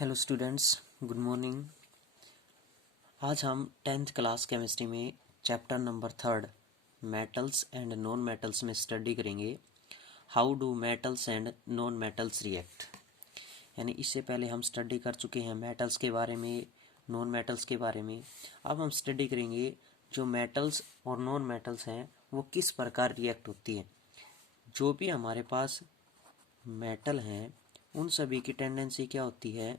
Hello students, good morning. आज हम 10th class chemistry में chapter number 3 metals and non metals में study करेंगे। How do metals and non metals react. यानी इससे पहले हम स्टडी कर चुके हैं मेटल्स के बारे में, नॉन मेटल्स के बारे में। अब हम स्टडी करेंगे जो मेटल्स और नॉन मेटल्स हैं वो किस प्रकार रिएक्ट होती हैं। जो भी हमारे पास मेटल हैं उन सभी की टेंडेंसी क्या होती है,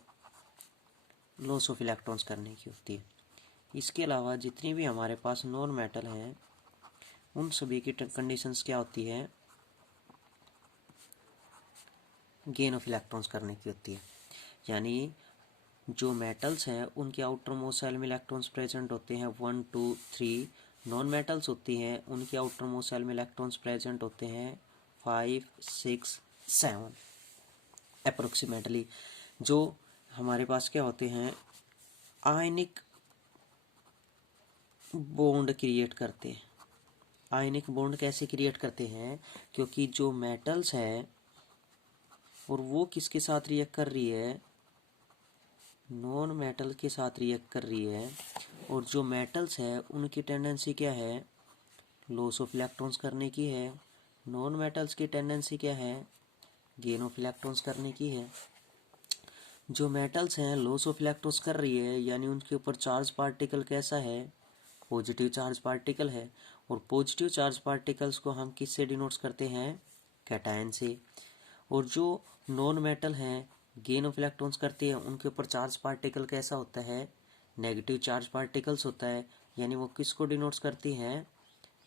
लॉस ऑफ इलेक्ट्रॉन्स करने की होती है। इसके अलावा जितनी भी हमारे पास नॉन मेटल हैं उन सभी की कंडीशंस क्या होती है, गेन ऑफ इलेक्ट्रॉन्स करने की होती है। यानी जो मेटल्स हैं उनके आउटर मोस्ट सेल में इलेक्ट्रॉन्स प्रेजेंट होते हैं 1 2 3। नॉन मेटल्स होती हैं उनके आउटर मोस्ट सेल में इलेक्ट्रॉन्स प्रेजेंट होते हैं 5 6 7 अप्रोक्सीमेटली। जो हमारे पास क्या होते हैं, आयनिक बॉन्ड क्रिएट करते हैं। आयनिक बॉन्ड कैसे क्रिएट करते हैं, क्योंकि जो मेटल्स है और वो किसके साथ रिएक्ट कर रही है, नॉन मेटल के साथ रिएक्ट कर रही है। और जो मेटल्स है उनकी टेंडेंसी क्या है, लॉस ऑफ इलेक्ट्रॉन्स करने की है। नॉन मेटल्स की टेंडेंसी क्या है, गेन ऑफ इलेक्ट्रॉन्स करने की है। जो मेटल्स हैं लॉस ऑफ इलेक्ट्रॉन्स कर रही है, यानी उनके ऊपर चार्ज पार्टिकल कैसा है, पॉजिटिव चार्ज पार्टिकल है। और पॉजिटिव चार्ज पार्टिकल्स को हम किससे डिनोट्स करते हैं, कैटायन से। और जो नॉन मेटल हैं गेन ऑफ इलेक्ट्रॉन्स करती है, उनके ऊपर चार्ज पार्टिकल कैसा होता है, नेगेटिव चार्ज पार्टिकल्स होता है। यानी वो किसको डिनोट्स करती हैं,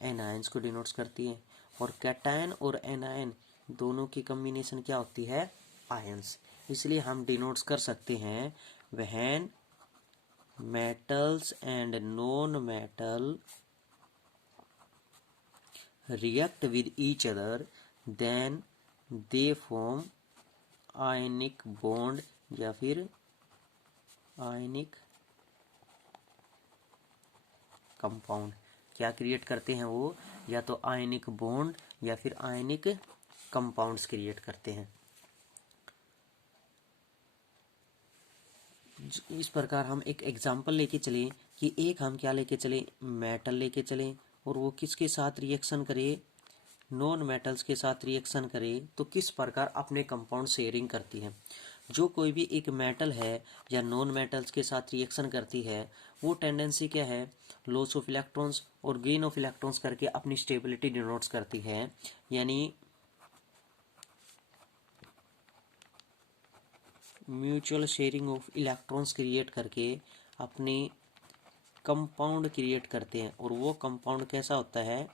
एनायंस को डिनोट्स करती हैं। और कैटायन और एनायन दोनों की कम्बिनेशन क्या होती है, आयंस। इसलिए हम डिनोट्स कर सकते हैं when metals and non-metal react with each other, then they form ionic bond या फिर ionic compound। क्या क्रिएट करते हैं वो, या तो आयनिक बॉन्ड या फिर आयनिक कंपाउंड्स क्रिएट करते हैं। इस प्रकार हम एक एग्जाम्पल लेके चलें कि एक हम क्या लेके चलें, मेटल लेके चलें और वो किसके साथ रिएक्शन करे, नॉन मेटल्स के साथ रिएक्शन करे तो किस प्रकार अपने कंपाउंड शेयरिंग करती है। जो कोई भी एक मेटल है या नॉन मेटल्स के साथ रिएक्शन करती है वो टेंडेंसी क्या है, लॉस ऑफ इलेक्ट्रॉन्स और गेन ऑफ इलेक्ट्रॉन्स करके अपनी स्टेबिलिटी डिनोट्स करती है। यानी mutual sharing of electrons create करके अपने कंपाउंड क्रिएट करते हैं। और वो कंपाउंड कैसा होता है,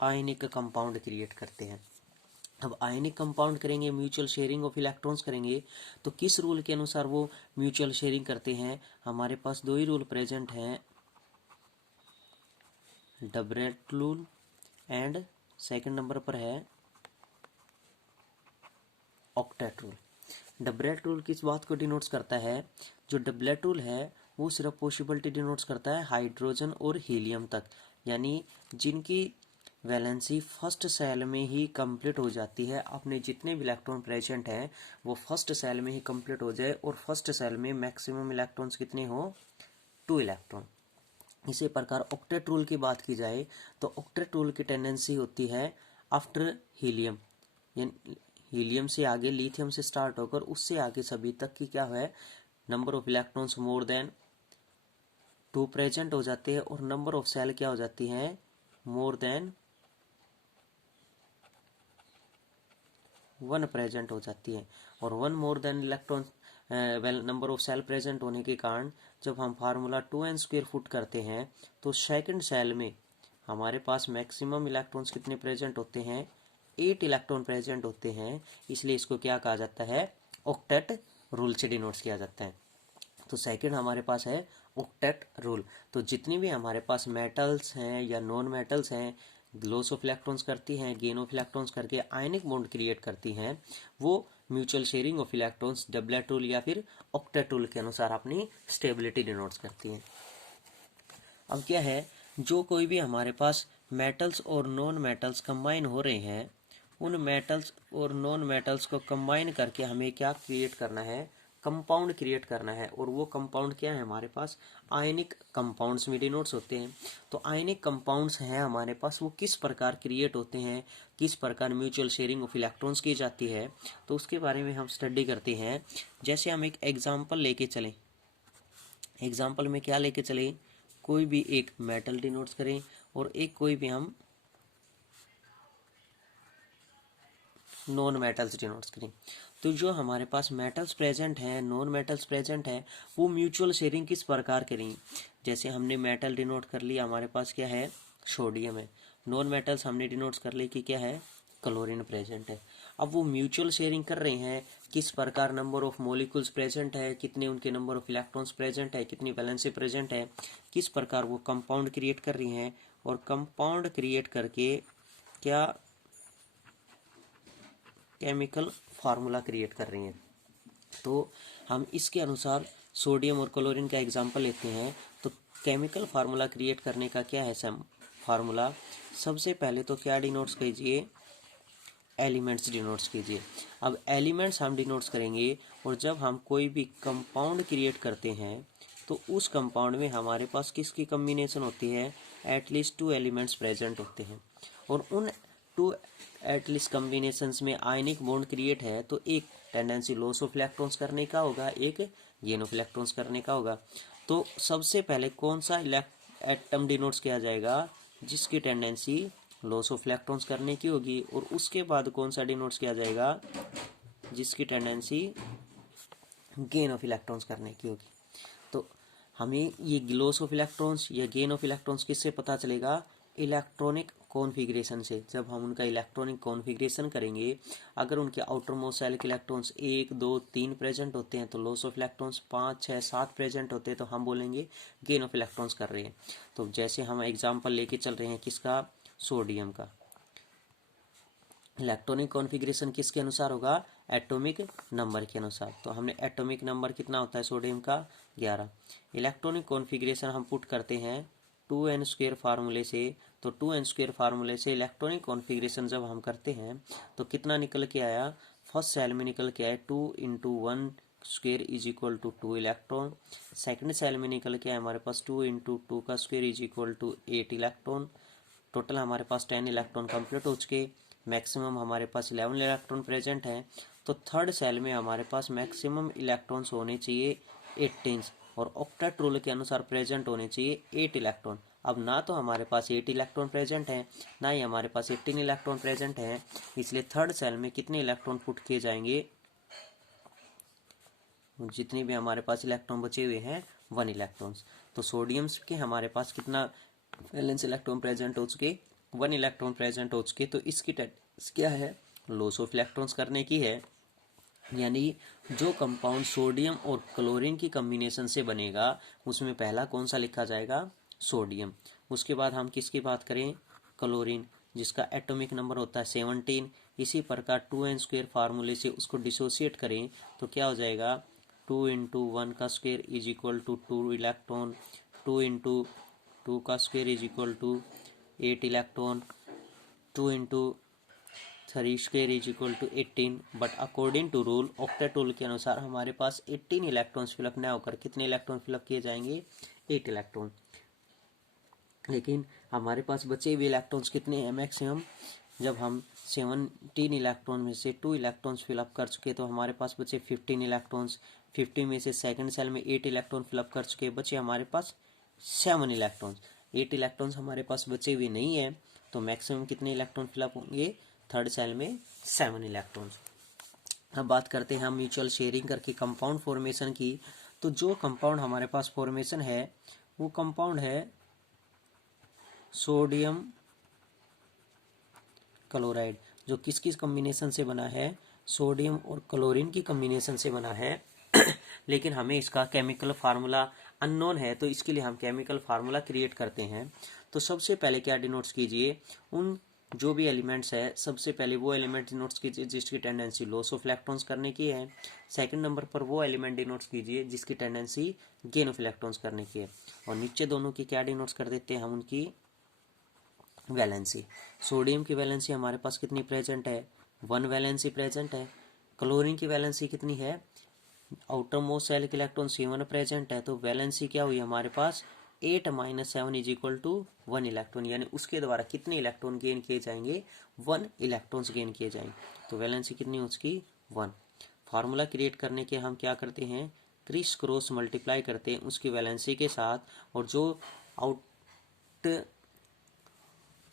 आयनिक कंपाउंड क्रिएट करते हैं। अब आयनिक कंपाउंड करेंगे, म्यूचुअल शेयरिंग ऑफ इलेक्ट्रॉन्स करेंगे, तो किस रूल के अनुसार वो म्यूचुअल शेयरिंग करते हैं, हमारे पास दो ही रूल प्रेजेंट हैं, डबरेट रूल एंड सेकंड नंबर पर है ऑक्टेट रूल। डबलेट रूल किस बात को डिनोट्स करता है, जो डबलेट रूल है वो सिर्फ पॉसिबिलिटी डिनोट्स करता है हाइड्रोजन और हीलियम तक। यानी जिनकी वैलेंसी फर्स्ट सेल में ही कंप्लीट हो जाती है, अपने जितने भी इलेक्ट्रॉन प्रेजेंट हैं वो फर्स्ट सेल में ही कंप्लीट हो जाए और फर्स्ट सेल में मैक्सिमम इलेक्ट्रॉन्स कितने हो, 2 इलेक्ट्रॉन। इसी प्रकार ऑक्टेट रूल की बात की जाए तो ऑक्टेट रूल की टेंडेंसी होती है आफ्टर हीलियम, हीलियम से आगे लिथियम से स्टार्ट होकर उससे आगे सभी तक की क्या है, number of electrons more than 2 present हो जाते हैं और नंबर ऑफ सेल क्या हो जाती है, मोर देन 1 प्रेजेंट हो जाती है। और 1 more than electron number of shell present होने के कारण जब हम फार्मूला 2n² फुट करते हैं तो सेकंड सेल में हमारे पास मैक्सिमम इलेक्ट्रॉन्स कितने प्रेजेंट होते हैं, 8 इलेक्ट्रॉन प्रेजेंट होते हैं। इसलिए इसको क्या कहा जाता है, ऑक्टेट रूल से डिनोट्स किया जाता है। तो सेकंड हमारे पास है ऑक्टेट रूल। तो जितनी भी हमारे पास मेटल्स हैं या नॉन मेटल्स हैं, लॉस ऑफ इलेक्ट्रॉन्स करती हैं, गेन ऑफ इलेक्ट्रॉन्स करके आयनिक बॉन्ड क्रिएट करती हैं, वो mutual sharing of electrons doublet rule या फिर ऑक्टेट रूल के अनुसार अपनी स्टेबिलिटी डिनोट्स करती हैं। अब क्या है, जो कोई भी हमारे पास मेटल्स और नॉन मेटल्स कंबाइन हो रहे हैं, उन मेटल्स और नॉन मेटल्स को कंबाइन करके हमें क्या क्रिएट करना है, कंपाउंड क्रिएट करना है, और वो कंपाउंड क्या है हमारे पास, आयनिक कंपाउंड्स में डिनोट्स होते हैं। तो आयनिक कंपाउंड्स हैं हमारे पास, वो किस प्रकार क्रिएट होते हैं, किस प्रकार म्यूचुअल शेयरिंग ऑफ इलेक्ट्रॉन्स की जाती है, तो उसके बारे में हम स्टडी करते हैं। जैसे हम एक एग्जाम्पल लेके चलें, एग्जाम्पल में क्या लेके चलें, कोई भी एक मेटल डिनोट्स करें और एक कोई भी हम नॉन मेटल्स डिनोट्स करें। तो जो हमारे पास मेटल्स प्रेजेंट हैं, नॉन मेटल्स प्रेजेंट हैं, वो म्यूचुअल शेयरिंग किस प्रकार करें। जैसे हमने मेटल डिनोट कर लिया, हमारे पास क्या है, सोडियम है। नॉन मेटल्स हमने डिनोट कर ली कि क्या है, क्लोरीन प्रेजेंट है। अब वो म्यूचुअल शेयरिंग कर रहे हैं, किस प्रकार नंबर ऑफ मॉलिक्यूल्स प्रेजेंट है, कितने उनके नंबर ऑफ इलेक्ट्रॉन्स प्रेजेंट है, कितनी वैलेंसी प्रेजेंट है, किस प्रकार वो कंपाउंड क्रिएट कर रही हैं, और कंपाउंड क्रिएट करके क्या केमिकल फार्मूला क्रिएट कर रही हैं। तो हम इसके अनुसार सोडियम और क्लोरीन का एग्जांपल लेते हैं। तो केमिकल फार्मूला क्रिएट करने का क्या है फार्मूला, सबसे पहले तो क्या डिनोट्स कीजिए, एलिमेंट्स डिनोट्स कीजिए। अब एलिमेंट्स हम डिनोट्स करेंगे, और जब हम कोई भी कंपाउंड क्रिएट करते हैं तो उस कंपाउंड में हमारे पास किसकी कम्बिनेशन होती है, एटलीस्ट 2 एलिमेंट्स प्रेजेंट होते हैं, और उन 2 एटलीस्ट कम्बिनेशंस में आयनिक बॉन्ड क्रिएट है, तो एक टेंडेंसी लॉस ऑफ इलेक्ट्रॉन्स करने का होगा, एक गेन ऑफ इलेक्ट्रॉन्स करने का होगा। तो सबसे पहले कौन सा एटम डिनोट्स किया जाएगा, जिसकी टेंडेंसी लॉस ऑफ इलेक्ट्रॉन्स करने की होगी, और उसके बाद कौन सा डिनोट्स किया जाएगा, जिसकी टेंडेंसी गेन ऑफ इलेक्ट्रॉन्स करने की होगी। तो हमें ये लॉस ऑफ इलेक्ट्रॉन्स या गेन ऑफ इलेक्ट्रॉन्स किससे पता चलेगा, इलेक्ट्रॉनिक कॉन्फ़िगरेशन से। जब हम उनका इलेक्ट्रॉनिक कॉन्फ़िगरेशन करेंगे, अगर उनके आउटर मोस्ट सेल के इलेक्ट्रॉन्स 1 2 3 प्रेजेंट होते हैं तो लॉस ऑफ इलेक्ट्रॉन्स 5 6 7 प्रेजेंट होते हैं तो हम बोलेंगे गेन ऑफ इलेक्ट्रॉन्स कर रहे हैं। तो जैसे हम एग्जांपल लेके चल रहे हैं किसका, सोडियम का, इलेक्ट्रॉनिक कॉन्फ़िगरेशन किसके अनुसार होगा, एटॉमिक नंबर के अनुसार। तो हमने एटॉमिक नंबर कितना होता है सोडियम का, 11। इलेक्ट्रॉनिक कॉन्फ़िगरेशन हम पुट करते हैं 2n² फार्मूले से। तो 2n² फार्मूले से इलेक्ट्रॉनिक कॉन्फ़िगरेशन जब हम करते हैं तो कितना निकल के आया, फर्स्ट सेल में निकल के आया 2 × 1² is equal to 2 electron. Second shell में निकल के आया हमारे पास 2 × 2² is equal to 8 electron. Total हमारे पास 10 इलेक्ट्रॉन कंप्लीट हो चुके, मैक्सिमम हमारे पास 11 इलेक्ट्रॉन प्रेजेंट हैं। तो थर्ड सेल में हमारे पास मैक्सिमम इलेक्ट्रॉन्स होने चाहिए 18, और ऑक्टेट रूल के अनुसार प्रेजेंट होने चाहिए 8 इलेक्ट्रॉन। अब ना तो हमारे पास 8 इलेक्ट्रॉन प्रेजेंट हैं, ना ही हमारे पास 18 इलेक्ट्रॉन प्रेजेंट हैं, इसलिए थर्ड सेल में कितने इलेक्ट्रॉन पुट किए जाएंगे, जितने भी हमारे पास इलेक्ट्रॉन बचे हुए हैं 1 इलेक्ट्रॉन्स। तो सोडियम के हमारे पास कितना वैलेंस इलेक्ट्रॉन प्रेजेंट हो चुके, 1 इलेक्ट्रॉन प्रेजेंट हो चुके। तो इसकी क्या है, लॉस ऑफ इलेक्ट्रॉन्स करने की है। यानी जो कंपाउंड सोडियम और क्लोरीन की कम्बिनेशन से बनेगा उसमें पहला कौन सा लिखा जाएगा, सोडियम। उसके बाद हम किसकी बात करें, क्लोरीन, जिसका एटॉमिक नंबर होता है 17। इसी प्रकार 2n² फार्मूले से उसको डिसोसिएट करें तो क्या हो जाएगा, 2 × 1² is equal to 2 electron, 2 × 2² is equal to 8 electron, 2 × 3² is equal to 18। But according to rule, octet rule के अनुसार हमारे पास 18 इलेक्ट्रॉन्स फिलअप न होकर कितने इलेक्ट्रॉन फिलअप किए जाएंगे, 8 इलेक्ट्रॉन। लेकिन हमारे पास बचे हुए इलेक्ट्रॉन्स कितने हैं मैक्सिमम, जब हम 17 इलेक्ट्रॉन में से 2 इलेक्ट्रॉन्स फिलअप कर चुके तो हमारे पास बचे 15 इलेक्ट्रॉन्स। 15 में से सेकंड सेल में 8 इलेक्ट्रॉन फिलअप कर चुके, बचे हमारे पास 7 इलेक्ट्रॉन्स। 8 इलेक्ट्रॉन्स हमारे पास बचे हुए नहीं है, तो मैक्सिमम कितने इलेक्ट्रॉन फिलअप होंगे, थर्ड सेल में 7 इलेक्ट्रॉन्स। अब बात करते हैं हम म्यूचुअल शेयरिंग करके कंपाउंड फॉर्मेशन की। तो जो कंपाउंड हमारे पास फॉर्मेशन है वो कंपाउंड है सोडियम क्लोराइड, जो किस किस कम्बिनेशन से बना है, सोडियम और क्लोरीन की कम्बिनेशन से बना है। लेकिन हमें इसका केमिकल फार्मूला अननोन है, तो इसके लिए हम केमिकल फार्मूला क्रिएट करते हैं। तो सबसे पहले क्या डिनोट्स कीजिए, उन जो भी एलिमेंट्स है सबसे पहले वो एलिमेंट डिनोट्स कीजिए जिसकी टेंडेंसी लॉस ऑफ इलेक्ट्रॉन्स करने की है। सेकंड नंबर पर वो एलिमेंट डिनोट्स कीजिए जिसकी टेंडेंसी गेन ऑफ इलेक्ट्रॉन्स करने की है, और नीचे दोनों की क्या डिनोट्स कर देते हैं हम, उनकी वैलेंसी। सोडियम की वैलेंसी हमारे पास कितनी प्रेजेंट है, 1 वैलेंसी प्रेजेंट है। क्लोरीन की वैलेंसी कितनी है, आउटर मोस्ट शेल के इलेक्ट्रॉन 7 प्रेजेंट है, तो वैलेंसी क्या हुई हमारे पास 8 - 7 इज इक्वल टू 1 इलेक्ट्रॉन, यानी उसके द्वारा कितने इलेक्ट्रॉन गेन किए जाएंगे, 1 इलेक्ट्रॉन्स गेन किए जाएंगे। तो वैलेंसी कितनी उसकी 1। फार्मूला क्रिएट करने के हम क्या करते हैं, क्रिस क्रॉस मल्टीप्लाई करते हैं उसकी वैलेंसी के साथ, और जो आउट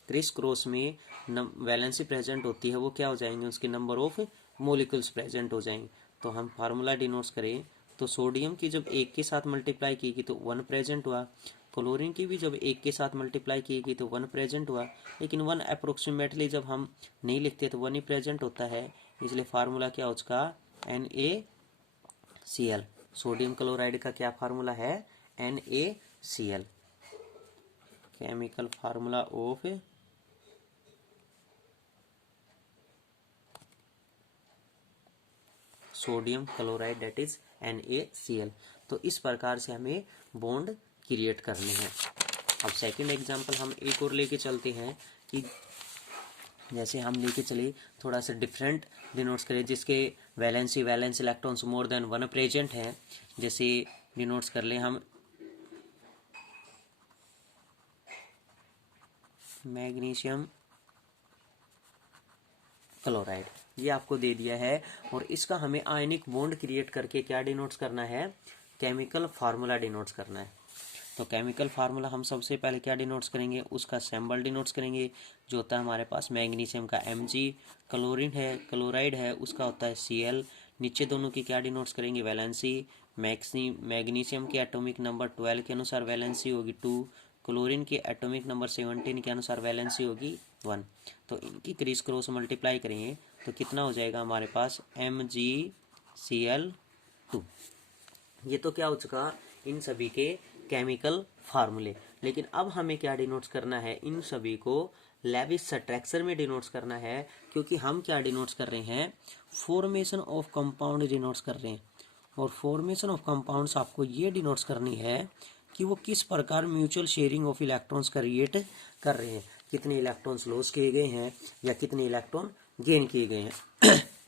क्रिस क्रॉस में वैलेंसी प्रेजेंट होती है वो क्या हो जाएंगे, उसके नंबर ऑफ मोलिकुल्स प्रेजेंट हो जाएंगे। तो हम फार्मूला डिनोट्स करें तो सोडियम की जब 1 के साथ मल्टीप्लाई की गई तो 1 प्रेजेंट हुआ, क्लोरीन की भी जब 1 के साथ मल्टीप्लाई की गई तो 1 प्रेजेंट हुआ, लेकिन 1 अप्रोक्सीमेटली जब हम नहीं लिखते तो 1 ही प्रेजेंट होता है, इसलिए फार्मूला क्या हो उसका NaCl। सोडियम क्लोराइड का क्या फार्मूला है, NaCl। Chemical formula of sodium chloride that is NaCl। तो इस प्रकार से हमें बॉन्ड क्रिएट करने हैं। अब सेकंड एग्जांपल हम एक और लेके चलते हैं कि जैसे हम लेके चले थोड़ा सा डिफरेंट डिनोट्स करें जिसके valence electrons more than 1 present है। जैसे डिनोट्स कर ले हम मैग्नीशियम क्लोराइड, ये आपको दे दिया है, और इसका हमें आयनिक बॉन्ड क्रिएट करके क्या डिनोट्स करना है, केमिकल फार्मूला डिनोट्स करना है। तो केमिकल फार्मूला हम सबसे पहले क्या डिनोट्स करेंगे, उसका सिंबल डिनोट्स करेंगे, जो होता है हमारे पास मैग्नीशियम का Mg, क्लोरीन है क्लोराइड है उसका होता है Cl। नीचे दोनों की क्या डिनोट्स करेंगे, वैलेंसी। मैग्नीशियम के एटॉमिक नंबर 12 के अनुसार वैलेंसी होगी 2, क्लोरीन के एटॉमिक नंबर 17 के अनुसार वैलेंसी होगी 1। तो इनकी क्रिस क्रॉस मल्टीप्लाई करेंगे तो कितना हो जाएगा हमारे पास MgCl2। ये तो क्या हो चुका इन सभी के केमिकल फार्मूले। लेकिन अब हमें क्या डिनोट्स करना है, इन सभी को लेविस स्ट्रक्चर में डिनोट्स करना है, क्योंकि हम क्या डिनोट्स कर रहे हैं, फॉर्मेशन ऑफ कंपाउंड डिनोट्स कर रहे हैं। और फॉर्मेशन ऑफ कंपाउंड्स आपको ये डिनोट्स करनी है कि वो किस प्रकार mutual sharing of electrons create कर रहे हैं, कितने इलेक्ट्रॉन्स लॉस किए गए हैं या कितने इलेक्ट्रॉन गेन किए गए हैं।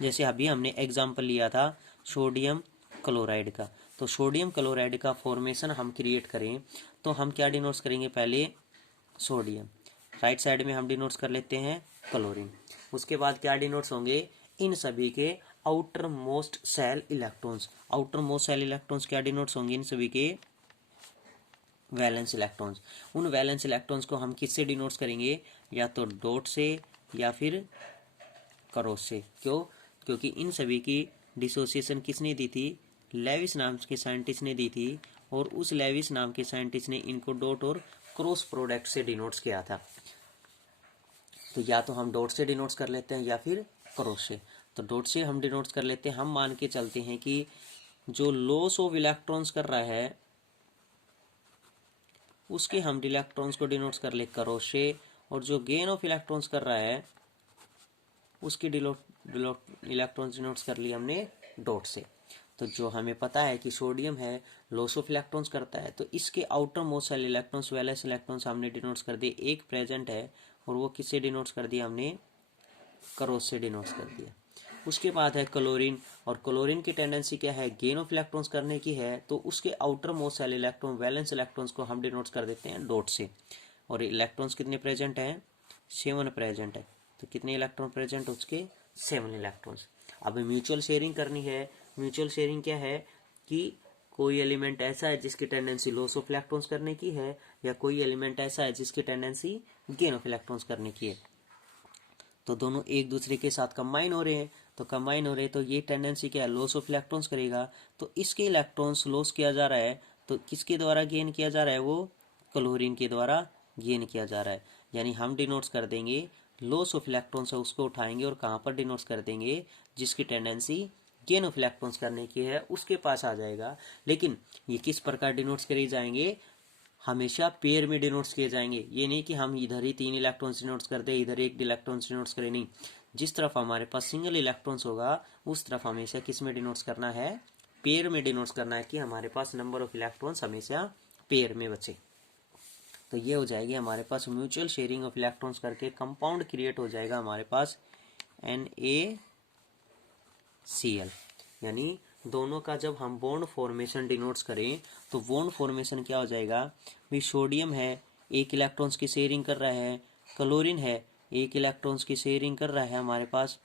जैसे अभी हमने एग्जाम्पल लिया था सोडियम क्लोराइड का, तो सोडियम क्लोराइड का फॉर्मेशन हम क्रिएट करें तो हम क्या डिनोट्स करेंगे, पहले सोडियम, राइट साइड में हम डिनोट्स कर लेते हैं क्लोरीन। उसके बाद क्या डिनोट्स होंगे, इन सभी के outer most shell electrons. Outer most shell electrons क्या डिनोट्स होंगे, इन सभी के वैलेंस इलेक्ट्रॉन्स। उन वैलेंस इलेक्ट्रॉन्स को हम किससे डिनोट्स करेंगे, या तो डॉट से या फिर क्रॉस से। क्यों, क्योंकि इन सभी की डिसोसिएशन किसने दी थी, लेविस नाम के साइंटिस्ट ने दी थी, और उस लेविस नाम के साइंटिस्ट ने इनको डॉट और क्रॉस प्रोडक्ट से डिनोट्स किया था। तो या तो हम डॉट से डिनोट्स कर लेते हैं या फिर क्रॉस से। तो डॉट से हम डिनोट्स कर लेते हैं, हम मान के चलते हैं कि जो लॉस ऑफ इलेक्ट्रॉन्स कर रहा है उसके हम इलेक्ट्रॉन्स को डिनोट्स कर ले क्रॉस से, और जो गेन ऑफ इलेक्ट्रॉन्स कर रहा है उसकी इलेक्ट्रॉन्स डिनोट्स कर लिए हमने डॉट से। तो जो हमें पता है कि सोडियम है लॉस ऑफ इलेक्ट्रॉन्स करता है, तो इसके outer most shell electrons valence electrons हमने डिनोट्स कर दिए, एक प्रेजेंट है और वो किससे डिनोट्स कर दिया, हमने क्रॉस से डिनोट्स कर दिया। उसके बाद है क्लोरीन, और क्लोरीन की टेंडेंसी क्या है, गेन ऑफ इलेक्ट्रॉन्स करने की है, तो उसके outer most shell electron valence electrons को हम डिनोट्स कर देते हैं डॉट से। और इलेक्ट्रॉन्स कितने प्रेजेंट हैं, 7 प्रेजेंट है। तो कितने इलेक्ट्रॉन प्रेजेंट उसके, 7 इलेक्ट्रॉन्स। अब म्यूचुअल शेयरिंग करनी है। म्यूचुअल शेयरिंग क्या है कि कोई एलिमेंट ऐसा है जिसकी टेंडेंसी लॉस ऑफ इलेक्ट्रॉन्स करने की है, या कोई एलिमेंट ऐसा है जिसकी टेंडेंसी गेन ऑफ इलेक्ट्रॉन्स करने की है। तो दोनों एक दूसरे के साथ कंबाइन हो रहे हैं, तो कंबाइन हो रहे हैं तो ये टेंडेंसी क्या है, लॉस ऑफ इलेक्ट्रॉन्स करेगा। तो इसके इलेक्ट्रॉन्स लॉस किया जा रहा है, तो किसके द्वारा गेन किया जा रहा है, वो क्लोरीन के द्वारा गेन किया जा रहा है। यानी हम डिनोट्स कर देंगे लॉस ऑफ इलेक्ट्रॉन्स है उसको उठाएंगे और कहाँ पर डिनोट्स कर देंगे, जिसकी टेंडेंसी गेन ऑफ इलेक्ट्रॉन्स करने की है उसके पास आ जाएगा। लेकिन ये किस प्रकार डिनोट्स करे जाएंगे, हमेशा पेयर में डिनोट्स किए जाएंगे। ये नहीं कि हम इधर ही 3 इलेक्ट्रॉन्स डिनोट्स कर दे, इधर एक इलेक्ट्रॉन्स डिनोट्स करें, नहीं। जिस तरफ हमारे पास सिंगल इलेक्ट्रॉन्स होगा उस तरफ हमेशा किस में डिनोट्स करना है, पेयर में डिनोट्स करना है, कि हमारे पास नंबर ऑफ इलेक्ट्रॉन्स हमेशा पेयर में बचे। तो ये हो जाएगी हमारे पास म्यूचुअल शेयरिंग ऑफ इलेक्ट्रॉन्स करके कंपाउंड क्रिएट हो जाएगा हमारे पास NaCl, यानी दोनों का जब हम बॉन्ड फॉर्मेशन डिनोट्स करें तो बॉन्ड फॉर्मेशन क्या हो जाएगा भी, सोडियम है एक इलेक्ट्रॉन्स की शेयरिंग कर रहा है, क्लोरीन है एक इलेक्ट्रॉन्स की शेयरिंग कर रहा है हमारे पास,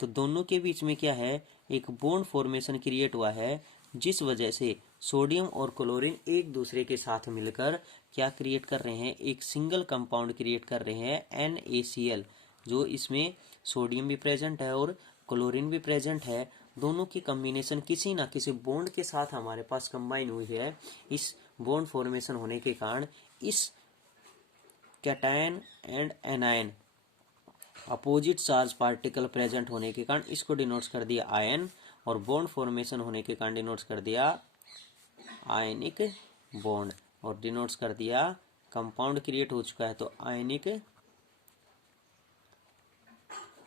तो दोनों के बीच में क्या है, एक बॉन्ड फॉर्मेशन क्रिएट हुआ है, जिस वजह से सोडियम और क्लोरीन एक दूसरे के साथ मिलकर क्या क्रिएट कर रहे हैं, एक सिंगल कंपाउंड क्रिएट कर रहे हैं NaCl, जो इसमें सोडियम भी प्रेजेंट है और क्लोरीन भी प्रेजेंट है। दोनों की कम्बिनेशन किसी ना किसी बॉन्ड के साथ हमारे पास कंबाइन हुई है। इस बॉन्ड फॉर्मेशन होने के कारण इस cation and anion opposite charge particle present होने के कारण इसको डिनोट्स कर दिया आयन, और बॉन्ड फॉर्मेशन होने के कारण डिनोट्स कर दिया आयनिक बॉन्ड, और डिनोट्स कर दिया कंपाउंड क्रिएट हो चुका है तो आयनिक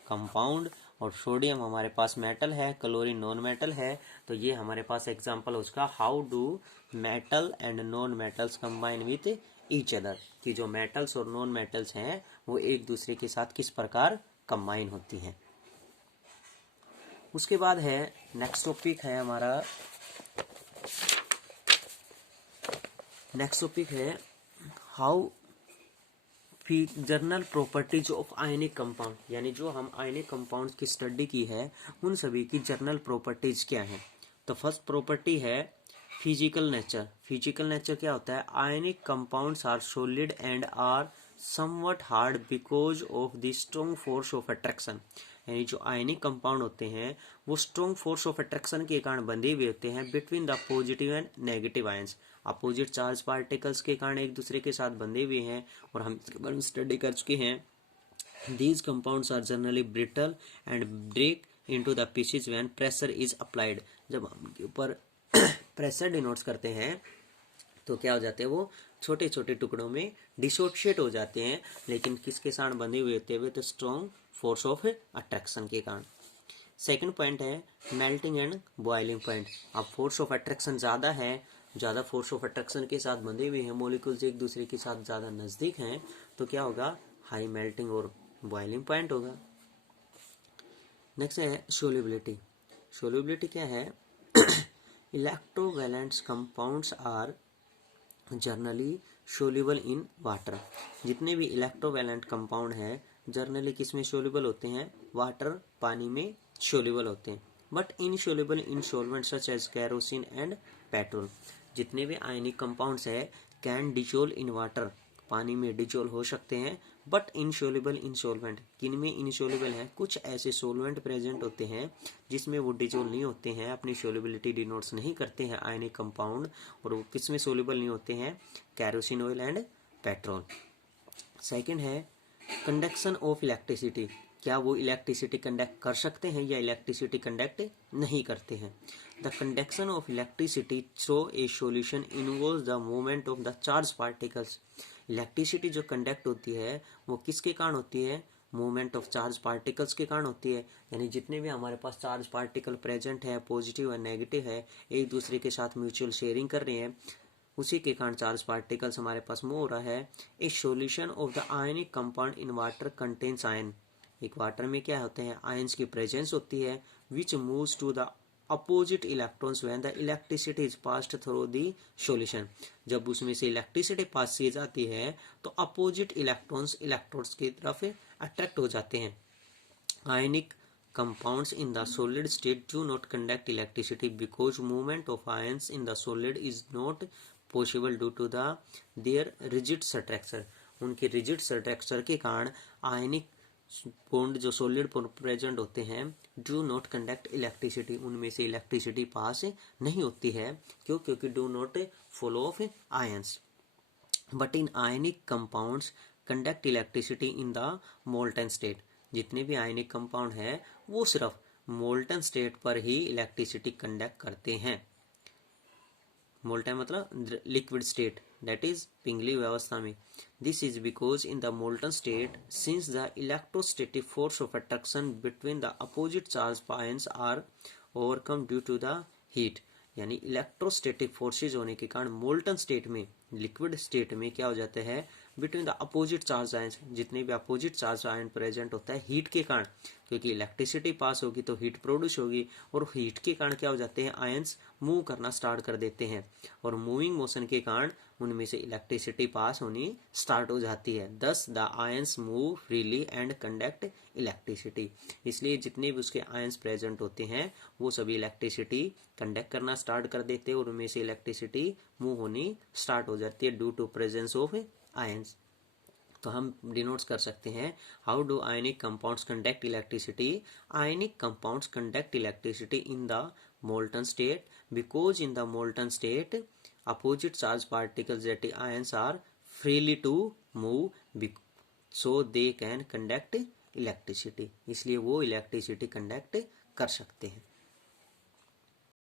कंपाउंड। और सोडियम हमारे पास मेटल है, क्लोरीन नॉन मेटल है, तो ये हमारे पास एग्जांपल हो उसका, how do metal and non metals combine with each other, कि जो मेटल्स और नॉन मेटल्स हैं वो एक दूसरे के साथ किस प्रकार कंबाइन होती हैं। उसके बाद है नेक्स्ट टॉपिक है हमारा, नेक्स्ट टॉपिक है how journal properties of ionic compound, यानी जो हम आयनिक कंपाउंड्स की स्टडी की है उन सभी की जर्नल प्रॉपर्टीज क्या है। तो फर्स्ट प्रॉपर्टी है फिजिकल नेचर। फिजिकल नेचर क्या होता है, ionic compounds are solid and are somewhat hard because of the strong force of attraction, यानी जो आयनिक कंपाउंड होते हैं वो स्ट्रॉन्ग फोर्स ऑफ अट्रैक्शन के कारण बंधे हुए होते हैं between the positive and negative ions, opposite charge particles के कारण एक दूसरे के साथ बंधे हुए हैं, और हम इसके बारे में स्टडी कर चुके हैं। These compounds are generally brittle and break into the pieces when pressure is applied, जब हम उनके ऊपर प्रेशर डिनोट्स करते हैं तो क्या हो जाते हैं, वो छोटे छोटे टुकड़ों में डिसोशिएट हो जाते हैं, लेकिन किसके साथ बंधे हुए होते हैं, तो स्ट्रॉन्ग फोर्स ऑफ अट्रैक्शन के कारण। सेकंड पॉइंट है मेल्टिंग एंड बॉइलिंग पॉइंट। अब फोर्स ऑफ अट्रैक्शन ज़्यादा है, ज़्यादा फोर्स ऑफ अट्रैक्शन के साथ बंधे हुए हैं, मॉलिक्यूल्स एक दूसरे के साथ ज़्यादा नज़दीक हैं, तो क्या होगा, हाई मेल्टिंग और बॉइलिंग पॉइंट होगा। नेक्स्ट है सोल्युबिलिटी। सोल्युबिलिटी क्या है, electrovalent compounds are generally soluble in water. जितने भी इलेक्ट्रोवैलेंट कंपाउंड है जर्नली किस में सोल्यूबल होते हैं, वाटर पानी में सोल्यूबल होते हैं, but insoluble in solvent such as kerosene and petrol. जितने भी आयनिक कंपाउंड्स है कैन डिजोल्व इन वाटर, पानी में डिजोल्व हो सकते हैं, बट इनसोल्यूबल इन सॉल्वेंट, किन में इनसोल्यूबल है, कुछ ऐसे सॉल्वेंट प्रेजेंट होते हैं जिसमें वो डिजोल्व नहीं होते हैं, अपनी सोल्युबिलिटी डिनोट्स नहीं करते हैं आयनिक कंपाउंड, और वो किस में सोल्यूबल नहीं होते हैं, kerosene oil and petrol. Second है कंडक्शन ऑफ इलेक्ट्रिसिटी, क्या वो इलेक्ट्रिसिटी कंडक्ट कर सकते हैं या इलेक्ट्रिसिटी कंडक्ट नहीं करते हैं। The conduction of electricity through a solution involves the movement of the charge particles. Electricity जो कंडक्ट होती है वो किसके कारण होती है, मूवमेंट ऑफ चार्ज पार्टिकल्स के कारण होती है, यानी जितने भी हमारे पास चार्ज पार्टिकल प्रेजेंट है, पॉजिटिव और नेगेटिव है, एक दूसरे के साथ म्यूचुअल शेयरिंग कर रहे हैं, उसी के कारण चार्ज पार्टिकल्स हमारे पास मूव हो रहा है। A solution of the ionic compound in water contains ion, एक वाटर में क्या होते हैं, आयंस की प्रेजेंस होती है, which moves to the opposite electrons when the electricity is passed through the solution. जब उसमें से इलेक्ट्रिसिटी पास की जाती है तो अपोजिट इलेक्ट्रॉन्स इलेक्ट्रोड्स की तरफ अट्रैक्ट हो जाते हैं। आयनिक compounds in the solid state do not conduct electricity because movement of ions in the solid is not possible due to the their rigid structure। उनके rigid structure के कारण ionic bond जो solid present होते हैं do not conduct electricity, उनमें से electricity pass नहीं होती है, क्यों, क्योंकि do not follow of ions. But in ionic compounds conduct electricity in the molten state. जितने भी आयनिक कंपाउंड है वो सिर्फ मोल्टन स्टेट पर ही इलेक्ट्रिसिटी कंडक्ट करते हैं। मोल्टन मतलब लिक्विड स्टेट, दैट इज पिंगली व्यवस्था में। This is because in the molten state since the electrostatic force of attraction between the opposite charge ions are overcome due to the heat, यानी electrostatic forces होने के कारण molten state में, liquid state में क्या हो जाता है, between the opposite charge ions, जितने भी अपोजिट चार्ज आयन प्रेजेंट होता है हीट के कारण, क्योंकि इलेक्ट्रिसिटी पास होगी तो हीट प्रोड्यूस होगी, और हीट के कारण क्या हो जाते हैं, आयंस मूव करना स्टार्ट कर देते हैं, और मूविंग मोशन के कारण उनमें से इलेक्ट्रिसिटी पास होनी स्टार्ट हो जाती है। दस the ions move freely and conduct electricity. इसलिए जितने भी उसके आयंस प्रेजेंट होते हैं वो सभी इलेक्ट्रिसिटी कंडक्ट करना स्टार्ट कर देते हैं, और उनमें से इलेक्ट्रिसिटी मूव होनी स्टार्ट हो जाती है due to presence of ions. तो हम डिनोट्स कर सकते हैं, how do ionic compounds conduct electricity. Ionic compounds conduct electricity in the molten state because in the molten state opposite charge particles that ions are freely to move so they can conduct electricity, इसलिए वो electricity conduct कर सकते हैं।